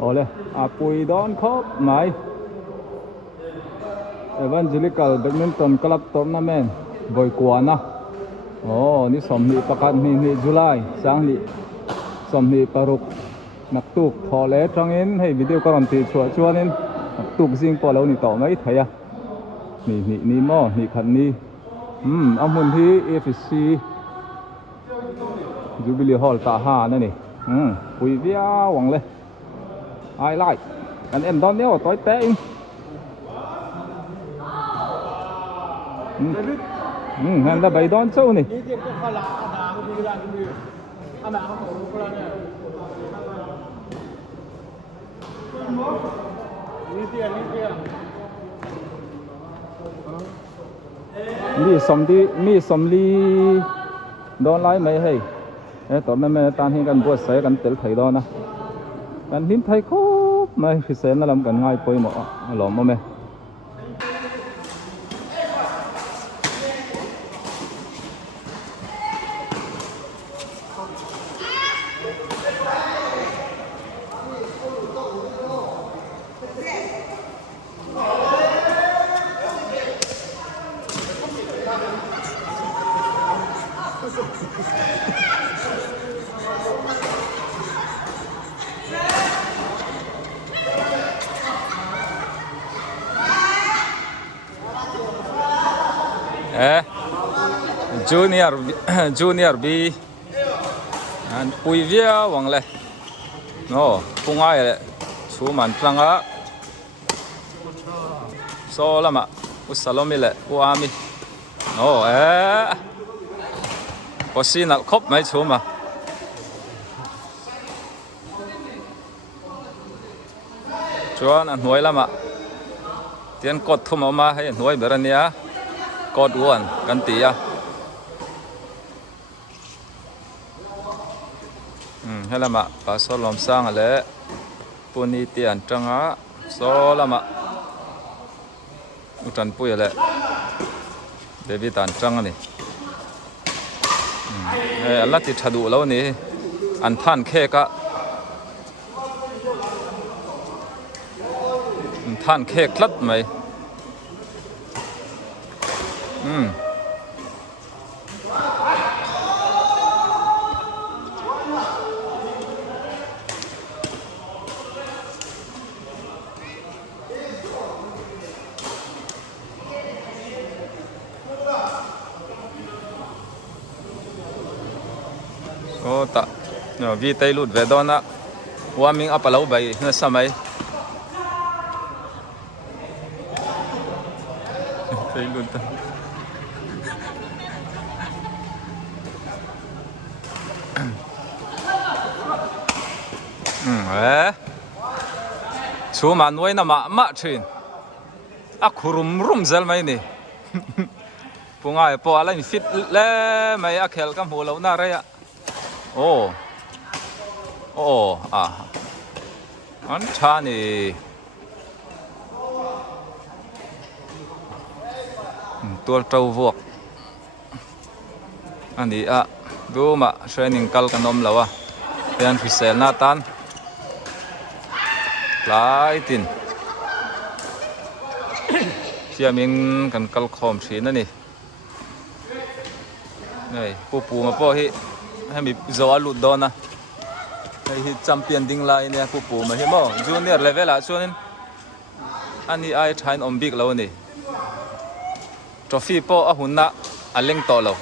ole apui don khawp mai evangelical badminton club tournament voi kwana ni somni pakat ni July sang ni somni paruk naktuk thole tangin hei video karon ti chuanin naktuk jing polo ni to mai thaya ni mo ni khan ni amun hi EFC Jubilee Hall Tahan này quý vía hoàng lên ai lại anh em đón đéo tối té anh đã bày đón sâu này mi som đi đón lái mấy hay tụi mình tan hiệnกันบวชใส่กันเตลไทยดอนะกันลิ้นไทยครบไม่พิเศษนั่นลำกันง่ายไปหมดหล่อมาไหมjunior B an pui vía wang le no pungai le chu man tlanga so lama usalomi le uami no posinal khop mai chu ma chuan an hnuai lama tian kot thum ma hai hnuai berania kot uan kan tia hay là mà bà số làm sang là puni tiền trăng á số là mà utan pui là để bị tàn trăng này anh lát thì chadu lâu này anh than khe cả than khe lát mày ta vi tây lụt về đó na qua mình áp lâu bay nó sao mấy tây lụt chú mà nuôi nó mà chuyện rum zel mấy nè bung ai po lại fit le mấy khel cam hồ lâu na rồi anh cha này tua trâu vuộc anh đi đu mà training cal cái nôm lâu tiền phi sel na tan lại tin chia mình cần cal khom chín này này pu mà po hi hay bị gió lụt đó na hay champion ding lại nè pu mà hi mo junior level à cho nên anh đi ai train om big lâu nè trophy po hun na aleng to lo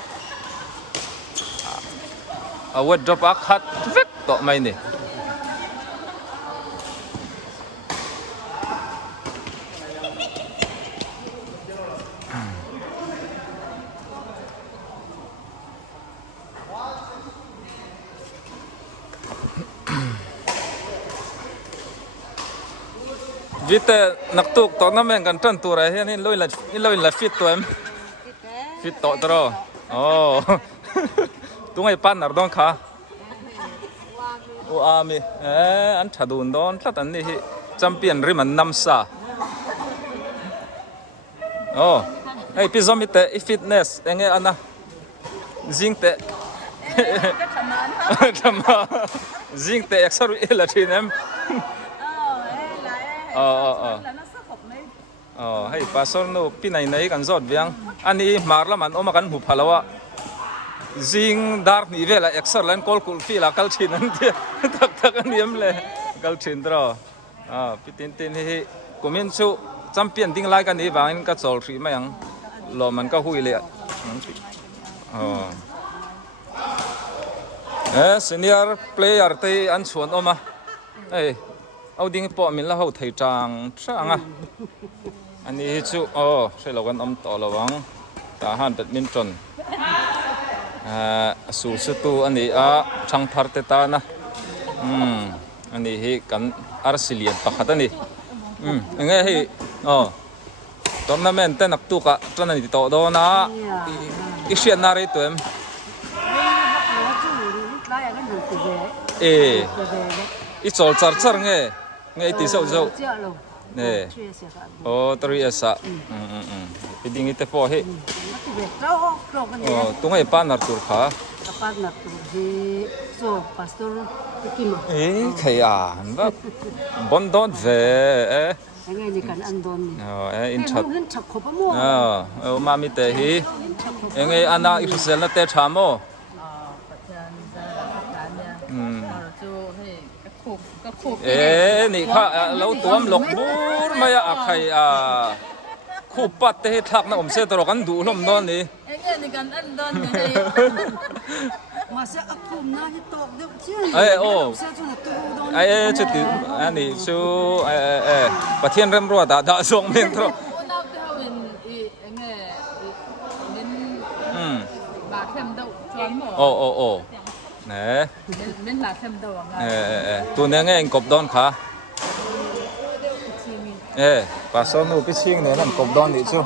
wet drop khát vết to mai nè vite naktuk to na men kan tran tu ra hian in loi la fit to em fit to tro tungai pan nar don kha ami an thadun don tlat an ni hi champion riman namsa hey pizomite fitness enge ana zingte zingte exaru ela thinem ให้ปาสอนนูปีไหนกันจอดเวียงอันนี้มาร์ละมันอมากันหุบพลาวะจิงดาร์นี่เวลาเอ็กซ์แลนด์กอลกุลฟีละกัลชินันเดียตักกันเยี่ยมเลยกัลชินตรอพิตินให้กุมินชูจำเป็นดิ้งไล่กันนี่บางก็จอลทรีไม่ยังรอมันก็หุยเลยซีเนียร์เพลเยอร์ที่อันชวนออกมาเอาดิ้งปอมินแล้วเขาไทยจังช่างอันนี้ชูใช่เรากันต่อระวังทหารแบดมินตันสู้สุดอันนี้ช่างพาร์ตตานะอันนี้ให้กันอาร์ซิเลียนปะขัดอันนี้ยังไงให้ตอนนั้นเป็นนักตุกะตอนนั้นที่ต่อโดนอีเชียนนารีตัวอีโจลจัดจังไงที่เจ้าเนี่ยตรีเอสะไปดิ้งอีเตปอให้ตรงไอ้ป้านัดตัวขาใครแบบบอนดอนเวอินชัดมามิเตฮียังไงอันน่ะอิสราเอลเตชามโมนี่ค่ะเราตัวมหลกบูรไม่อยากใครคู่ปัดเตะทักนะผมเสียตลอดกันดูลมนอนนี่นี่กันอันดอนมาเสียอักคุมนะที่ตกเดี๋ยวเชื่อจุดอันนี้ชูประเทศเริ่มรัวด่าส่งเมนทรเนี่ยตัวนี้ไงกบดอนขาปลาสอนนูพิชิงเนี่ยนั่นกบดอนดิชู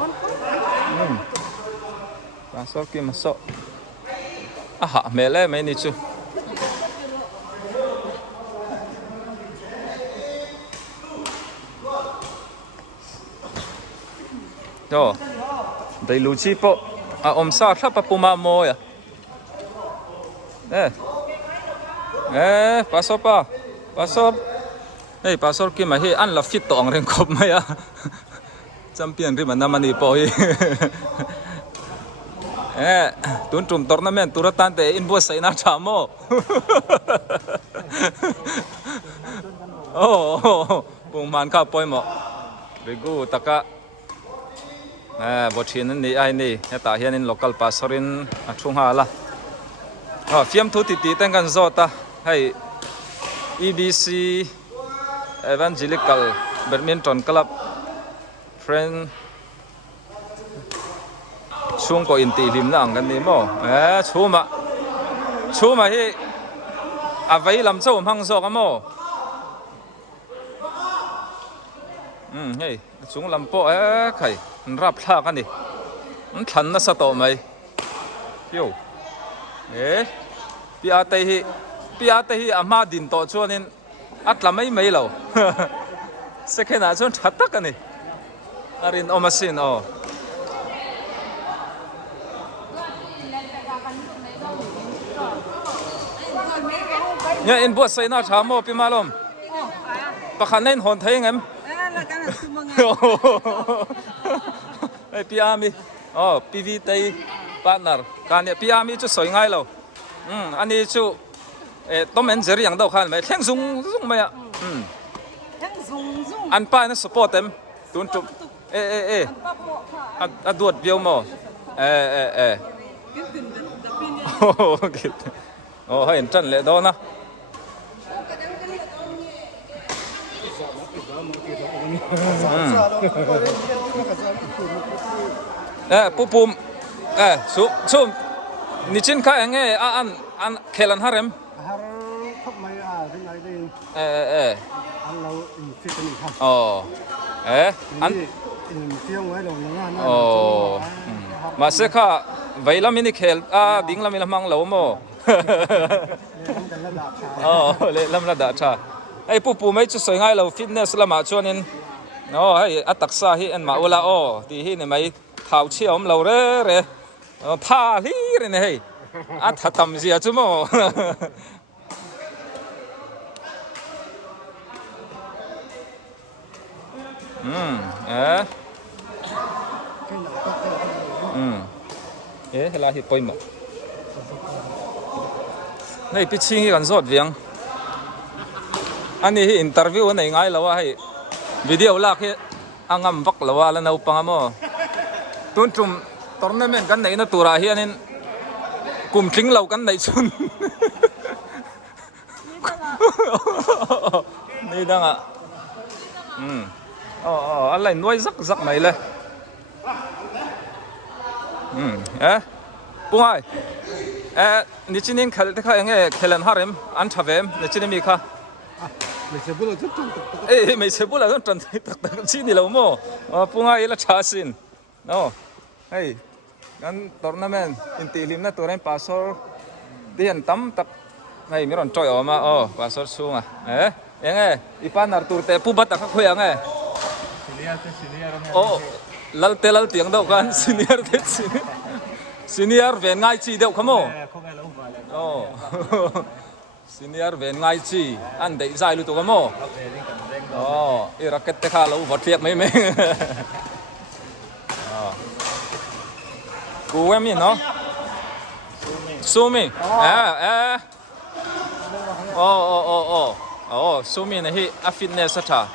ปลาสอนกินมาสอเมล่ไม่นิชูโอ้ได้ลูชิปะอมซาทับปะปูมาโมยปลาสอนปลาสอนปลาสอนกินมาให้อันละฟิตต่องเร่งครบไหมจำเป็นที่มันน้ำมันอีปอยตุนจุ่มตอร์นาเมนต์ตุรตันเตอินบัวใส่น้าชามโมปุ่งมันข้าวปอยหมอริกูตะกะบทเรียนนี่ไอ้นี่ตาเฮียนิน local passorin ช่วงหาละเฟียมทุติแต่งกันโซตาให้ EBC Evangelical Badminton Club Friend ช่วงก็อินตีริมนั่งกันนี่มั้งชูมาให้อาไว้ลำโซ่พังโซ่กันมั้งเฮ้ยช่วงลำโป้ใครรับท่ากันดิมันทันนะสะโตไหมโย่พี่อาเตhiอามาดินโตชวนนี่อัดละไม่เหรอสักแค่นั้นชวนทัดตักกันนี่อารินอมาสินเนี่ยอินบัวใส่หน้าชามโมพี่มาลมปะขันเน้นหอนไทยงั้นพี่อามีพี่วีเตยพาร์ทเนอร์การเนี่ยพี่อามีจะสวยง่ายแล้วอันนี้ชูต้มเอ็นเจอรี่อย่างเดียวกันไหมแข่งซุงไหมอันป้ายนั่นสปอร์ตเต็มตุนจุอัดดวดเบี้ยวมั้งให้เห็นจันเลยโดนนะปุ๊บซุ่มนี่จินข้าอย่างเงี้ยอันเคลันฮาร์เรมเราฟิตนี่ครับอันเที่ยงไว้ลงงานมาเสกไว้ละมินิเคลดิ้งละมิละมังเหลาโมเลยลำระดับชาไอ้ปุ๊ไม่จะสวยง่ายเราฟิตเนสละมาชวนินให้อัตตักซาให้อันมาอุลาที่ที่นี่ไม่เท้าเชี่ยวเราเร่พาลีเลยเนี่ยอัตทำเสียจุโม là hi poi mo nei pitching hi kan zot viang ani hi interview nei ngai lawa hai video la khi angam vak lawa la nau pangamo tun tum tournament kan nei na tura hianin kum tling lo kan nei chun nei danga alai noi zak zak mai le pungai ni chinin khal te kha enge khelen harem an thavem ni chinin mi kha mày sẽ bula nó trần tak tak chi ni lo mo pungai la chasin no hey kan tournament intilim na turen pasor dian tam tak hey miron choi oma pasor sunga enge ipan ar turte pubat tak khoyang lal telal tiang dau kan senior te senior ven ngai chi deu khamo senior ven ngai chi an dei zai lu to khamo i racket te kha lo vot thiek mai me cú em nhìn nó sumi sumi này hi a fitness à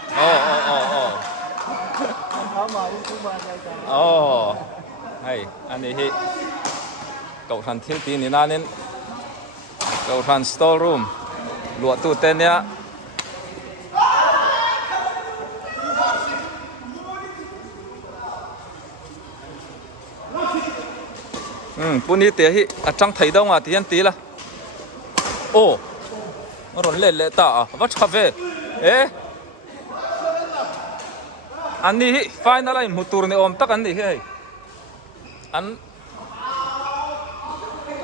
hay anh này hi cậu thằng thiếu tí nên nên cậu thằng store room lụa tủ tên nhá puni te hi achang thai dong ti an ti la ron le ta va chave ani hi final line mutur ne om tak an ni he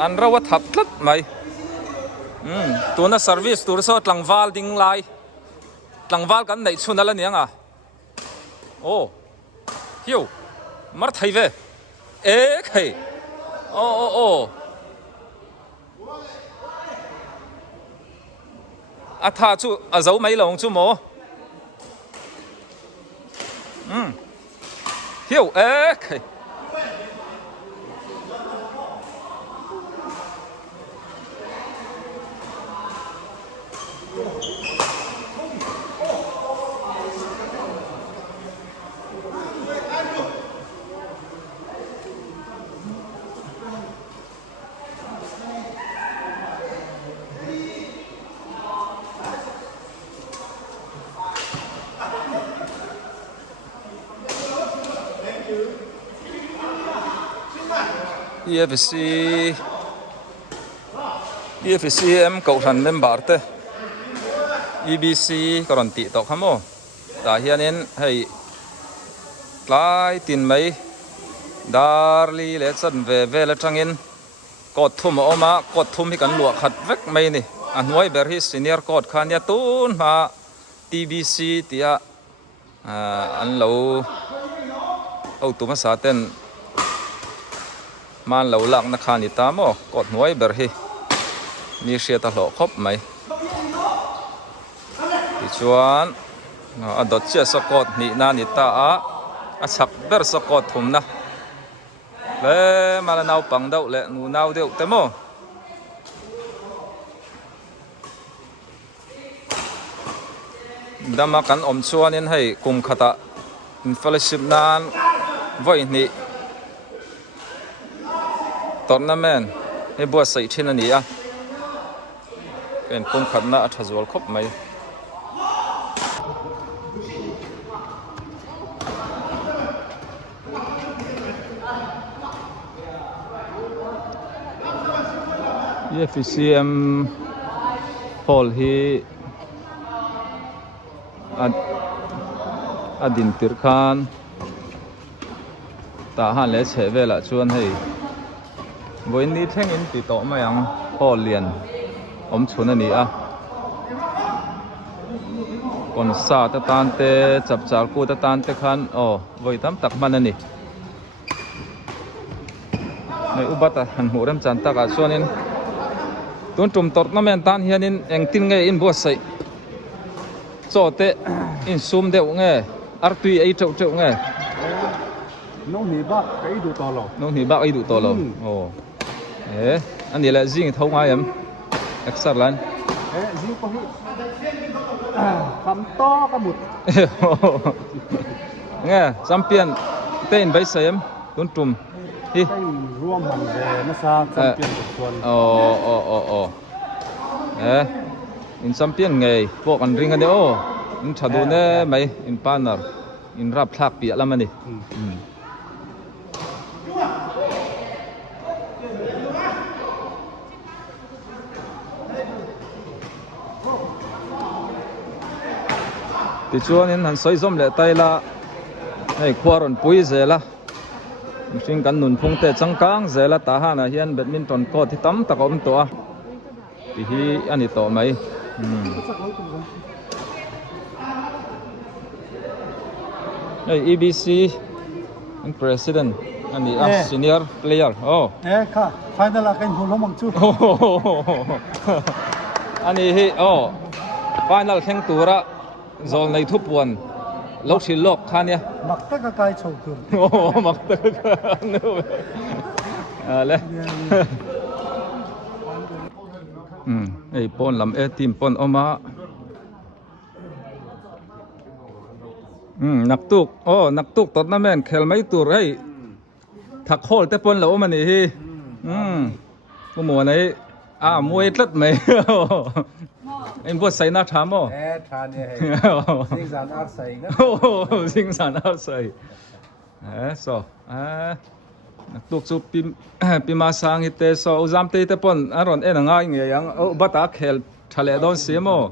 an rawa thap tlat mai tuna service tur so tlangwal ding lai tlangwal kan nei chunala nianga hiu mar thai ve khai tha chu a zo mai long chu mo hiu khai EFCM cậu thành member te EBC còn tị tộc hả mô ta hiện nên hay lại tin mấy darli lệ chân về là trăng in cột thum mà cột thum thì cần lụa khát vết mấy nè anh nói về hi senior cột khăn ya tún mà TBC tia anh lâu tụi mà sao tên man lâu lặng na khăn ta mô cột nói về hi mi xe ta lộ khóc mày thì chuan đợt chia sokot ni na ni ta chak ber sokot thum na le mà là nào bằng đâu lệ nu nào đều thế mô đam kan om chuan in hay cùng khata fellowship nan voi ni tournament he bua sai thina niเป็นกุมขัดนะทัศวลครบไหมEFCM Hall hi adin tirkhan ta han le che vela chuan hei voin ni thengin ti to mayang hall lian om chuna ni kon sa ta tan te chap chal ku ta tan te khan voi tam tak man ani nei ubata han hurem chan ta ka chuanin tun tum tournament tan hianin engtin nge in bo sai chote in sum deuh nge artui ai chậu chậu nghe nông hỉ bác cái đủ to lò nông thì bác ấy đủ to lắm ồ thế anh đi lại riêng thâu ngay em excellent thế riêng có hị khám to cả một nghe champion tên bây giờ em tuấn trùm đi cái ruộng hẳn về nó xa champion của tuần ồ thế in champion ngày bộ anh riêng cái đó in chả đồ nè mày in partner in rap thạc bịa lắm anh đi thì chuan in han soi zom le tai la hei khwaron pui zela mihring kan nun phung te changkang zela Tahan-a hian badminton court hi tam tak om to a ti hi ani to mai hey EBC and president ani a senior player oh kha final là cái hùng lông chu ani hi oh final kheng tura zol nei thu puan lo thil lok khan ya mặc tất cả cái chầu tur mặc tất cả le ei pon lam e team pon oma nak tuk tot na men khel mai tur hei thak hol te pon lo ma ni hi mo mo nei a muai tlat mai em bớt say nát thắm không? Thà nè, sinh sản ác say đó. Sinh sản ác say. So, tuộc chụp hmasa nghi tê so, uzam tê tê pon, aron en ngay nghe yang, bắt ác hel thale don xí mo.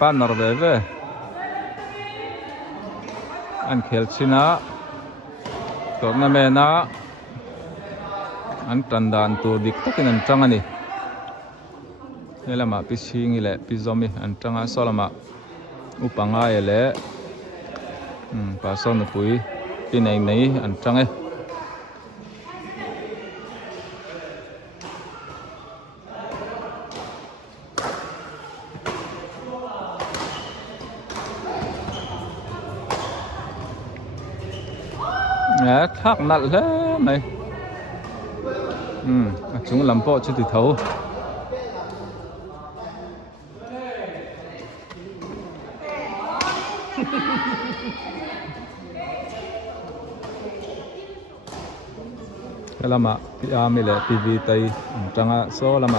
Partner về anh khel china tournament na anh tandan tu dik takin an changa ni helama pising ile pizomi an changa solama upanga ele pason pui pinai nei an changa thác nặng thế này chúng làm bộ chưa từ thấu cái lama pi ami le tv tay tranga so lama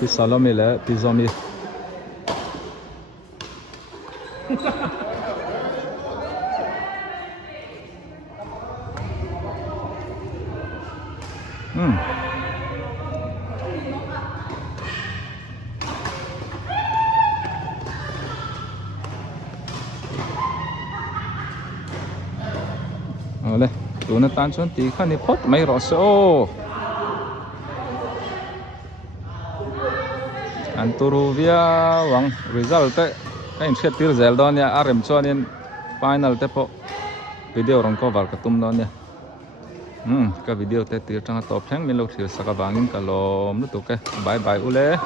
pi salomi le pi zomi Oleh, tu na tan chuan ti khan ni phot mai ro so. An turu via wang result te kain chet tir zel don ya rem chuan in final te po video rong cover ka tum don ya. Ka video te tir tanga top hang min lo thil saka wangin ka lom lu tu ke bye bye ule.